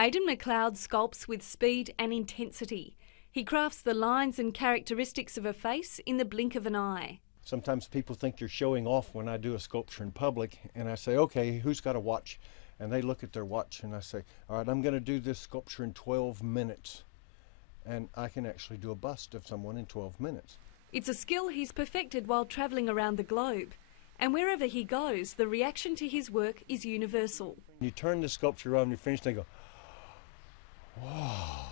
Aden McLeod sculpts with speed and intensity. He crafts the lines and characteristics of a face in the blink of an eye. Sometimes people think you're showing off when I do a sculpture in public, and I say, okay, who's got a watch? And they look at their watch and I say, all right, I'm going to do this sculpture in 12 minutes. And I can actually do a bust of someone in 12 minutes. It's a skill he's perfected while travelling around the globe. And wherever he goes, the reaction to his work is universal. You turn the sculpture around and you finish, they go, whoa.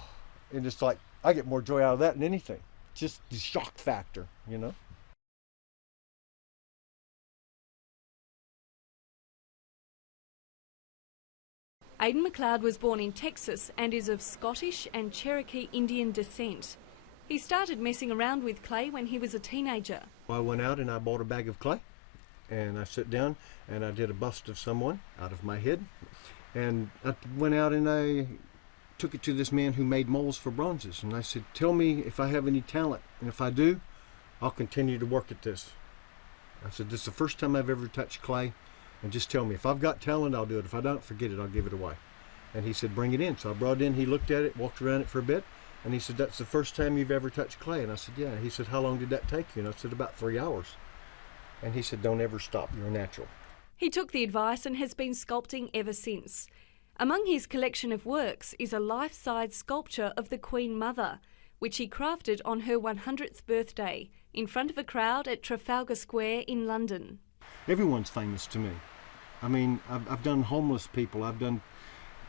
And it's like, I get more joy out of that than anything. Just the shock factor, you know? Aden McLeod was born in Texas and is of Scottish and Cherokee Indian descent. He started messing around with clay when he was a teenager. I went out and I bought a bag of clay, and I sat down and I did a bust of someone out of my head. And I went out and I took it to this man who made molds for bronzes. And I said, tell me if I have any talent. And if I do, I'll continue to work at this. I said, this is the first time I've ever touched clay. And just tell me, if I've got talent, I'll do it. If I don't, forget it, I'll give it away. And he said, bring it in. So I brought it in, he looked at it, walked around it for a bit. And he said, that's the first time you've ever touched clay? And I said, yeah. He said, how long did that take you? And I said, about 3 hours. And he said, don't ever stop, you're natural. He took the advice and has been sculpting ever since. Among his collection of works is a life-size sculpture of the Queen Mother, which he crafted on her 100th birthday in front of a crowd at Trafalgar Square in London. Everyone's famous to me. I mean, I've done homeless people, I've done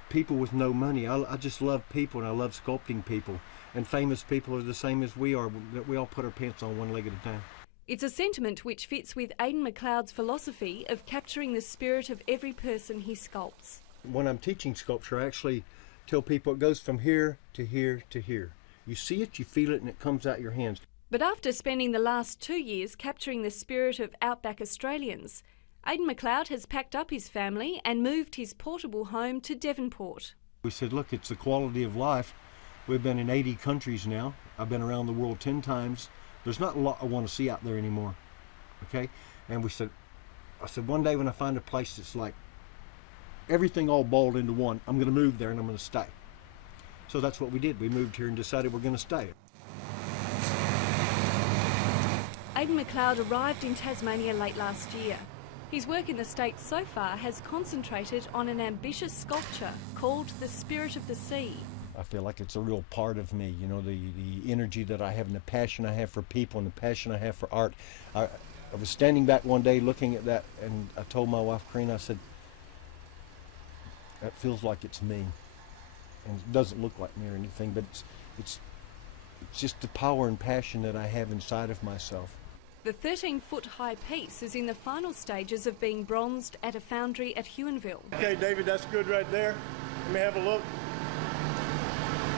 people with no money. I just love people and I love sculpting people. And famous people are the same as we are, that we all put our pants on one leg at a time. It's a sentiment which fits with Aden McLeod's philosophy of capturing the spirit of every person he sculpts. When I'm teaching sculpture, I actually tell people it goes from here to here to here. You see it, you feel it, and it comes out your hands. But after spending the last 2 years capturing the spirit of outback Australians, Aden McLeod has packed up his family and moved his portable home to Devonport. We said, look, it's the quality of life. We've been in 80 countries now. I've been around the world 10 times. There's not a lot I want to see out there anymore, okay? And I said, one day when I find a place that's like everything all balled into one, I'm going to move there and I'm going to stay. So that's what we did. We moved here and decided we're going to stay. Aden McLeod arrived in Tasmania late last year. His work in the States so far has concentrated on an ambitious sculpture called The Spirit of the Sea. I feel like it's a real part of me, you know, the energy that I have and the passion I have for people and the passion I have for art. I was standing back one day looking at that and I told my wife, Karina, I said, that feels like it's me. And it doesn't look like me or anything, but it's just the power and passion that I have inside of myself. The 13-foot-high piece is in the final stages of being bronzed at a foundry at Huonville. Okay, David, that's good right there. Let me have a look.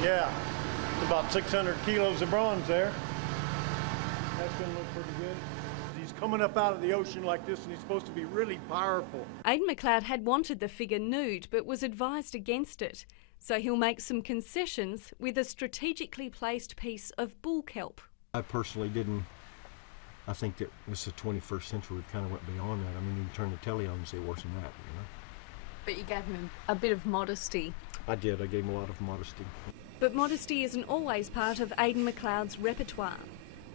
Yeah, it's about 600 kilos of bronze there. That's going to look pretty good. He's coming up out of the ocean like this, and he's supposed to be really powerful. Aden McLeod had wanted the figure nude, but was advised against it. So he'll make some concessions with a strategically placed piece of bull kelp. I personally didn't. I think that this is the 21st century. We kind of went beyond that. I mean, you can turn the telly on and see worse than that, you know. But you gave him a bit of modesty. I did. I gave him a lot of modesty. But modesty isn't always part of Aden McLeod's repertoire.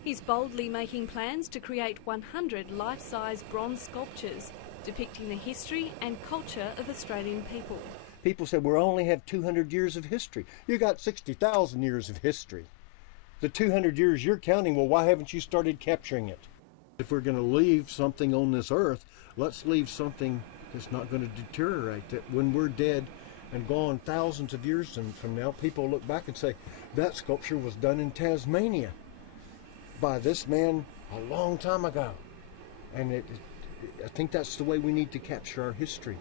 He's boldly making plans to create 100 life-size bronze sculptures depicting the history and culture of Australian people. People said, we only have 200 years of history. You got 60,000 years of history. The 200 years you're counting, well, why haven't you started capturing it? If we're going to leave something on this earth, let's leave something that's not going to deteriorate, that when we're dead and gone thousands of years from now, people look back and say, that sculpture was done in Tasmania by this man a long time ago. And I think that's the way we need to capture our history.